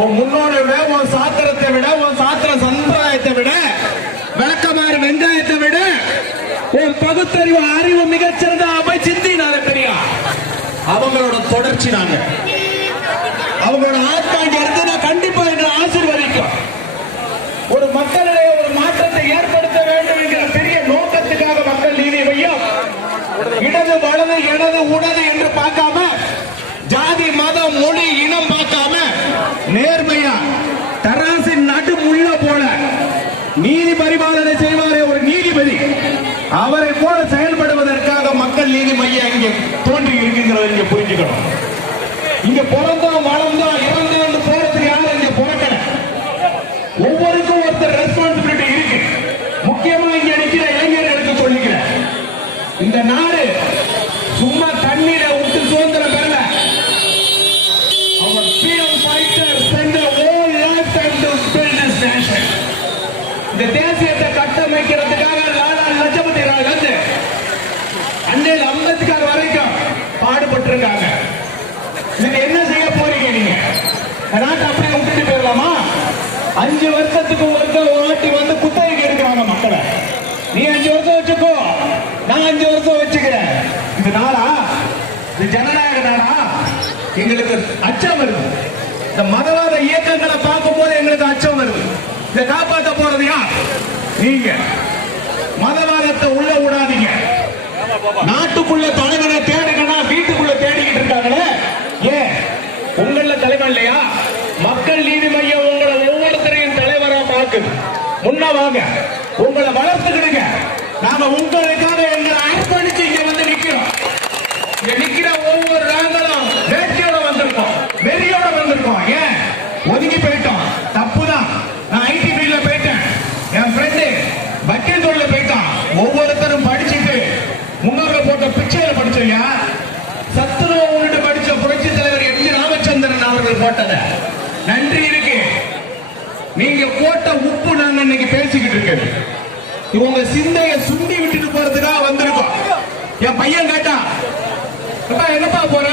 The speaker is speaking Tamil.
உன் முன்னோரை விட, உன் சாத்திரத்தை விட, உன் சாத்திர சம்பிரதாயத்தை விட, விளக்கமாறு வெங்காயத்தை விட உன் பகுத்தறிவு அறிவு மிகச்சிறந்த அவை சிந்தினால பெரியா. அவங்களோட தொடர்ச்சி நாங்க. அவங்களோட ஆட்காண்டி இருந்து கண்டிப்பா எங்களை ஆசீர்வதிக்கும். ஒரு மக்களிடையே ஒரு மாற்றத்தை ஏற்படுத்த வேண்டும் என்கிற பெரிய நோக்கத்துக்காக மக்கள் நீதி மையம் இடது வலது இடது உடது என்று பார்க்காம, ஜாதி மதம் மொழி இனம் பார்க்காம நேர்மையா தராசின் நடு முள்ள போல நீதி பரிபாலனை செய்வாரே ஒரு நீதிபதி, அவரை போல செயல்படுவதற்காக மக்கள் நீதி மையம் இங்கே தோன்றி இருக்குங்கிறத இங்க புரிஞ்சுக்கணும். இங்க பிறந்தோம் வளர்ந்தோம் இறந்தோம் போறதுக்கு யாரும் இங்க பிறக்கல. ஒவ்வொருக்கும் ஒருத்தர் ரெஸ்பான்சிபிலிட்டி இருக்கு. முக்கியமா இங்க நிக்கிற இளைஞர்களுக்கு சொல்லிக்கிறேன், இந்த நாடு சும்மா தண்ணீரை விட்டு சுதந்திரம் பெறல. Our freedom fighters spent their whole lifetime to build this nation. இந்த தேசியத்தை கட்டமைக்கிறதுக்காக லாலா லஜபதி ராய் வந்து அன்னையில் அம்பேத்கர் வரைக்கும் பாடுபட்டிருக்காங்க. இதுக்கு என்ன செய்ய போறீங்க நீங்க? நாட்டை அப்படியே விட்டுட்டு போயிடலாமா? 5 வருஷத்துக்கு ஒருத்தர் வாட்டி வந்து குத்தகைக்கு எடுக்கிறாங்க மக்களை. நீ 5 வருஷம் வச்சுக்கோ, நான் 5 வருஷம் வச்சுக்கிறேன். இது நாடா? இது ஜனநாயக நாடா? எங்களுக்கு அச்சம் வருது. இந்த மதவாத இயக்கங்களை பார்க்கும் போது எங்களுக்கு அச்சம் வருது. இதை காப்பாற்ற போறது யார்? நீங்க. மதவாதத்தை உள்ள விடாதீங்க. நாட்டுக்குள்ள தலைவனை தேடுங்கன்னா வீட்டுக்குள்ள தேடிக்கிட்டு இருக்காங்களே, ஏன் உங்கள தலைவன் இல்லையா? மக்கள் நீதி மையம் உங்களை ஒவ்வொருத்தரையும் தலைவரா பார்க்குது. முன்ன வாங்க, உங்களை வளர்த்துக்கிடுங்க. நாம உங்களுக்காக எங்களை அர்ப்பணிச்சு இங்க வந்து நிக்கிறோம். இங்க நிக்கிற ஒவ்வொரு நாங்களும் வேட்கையோட வந்திருக்கோம், வெறியோட வந்திருக்கோம். ஏன் ஒதுங்கி போயிட்டோம்? தப்புதான். நான் ஐடி ஃபீல்ட்ல போயிட்டேன், என் ஃப்ரெண்டு வக்கீல் தொழில போயிட்டான். ஒவ்வொருத்தரும் படிச்சுட்டு முன்னோர்கள் போட்ட பிச்சையில படிச்சையா, சத்துணவு உண்டு படிச்ச புரட்சி தலைவர் எம்.ஜி. ராமச்சந்திரன் அவர்கள் போட்டத நன்றி இருக்கு. நீங்க போட்ட உப்பு நாங்க இன்னைக்கு பேசிக்கிட்டு இருக்கிறது. இவங்க சிந்தைய சுண்டி விட்டுட்டு போறதுக்காக வந்திருக்கோம். என் பையன் கேட்டான், என்னப்பா போற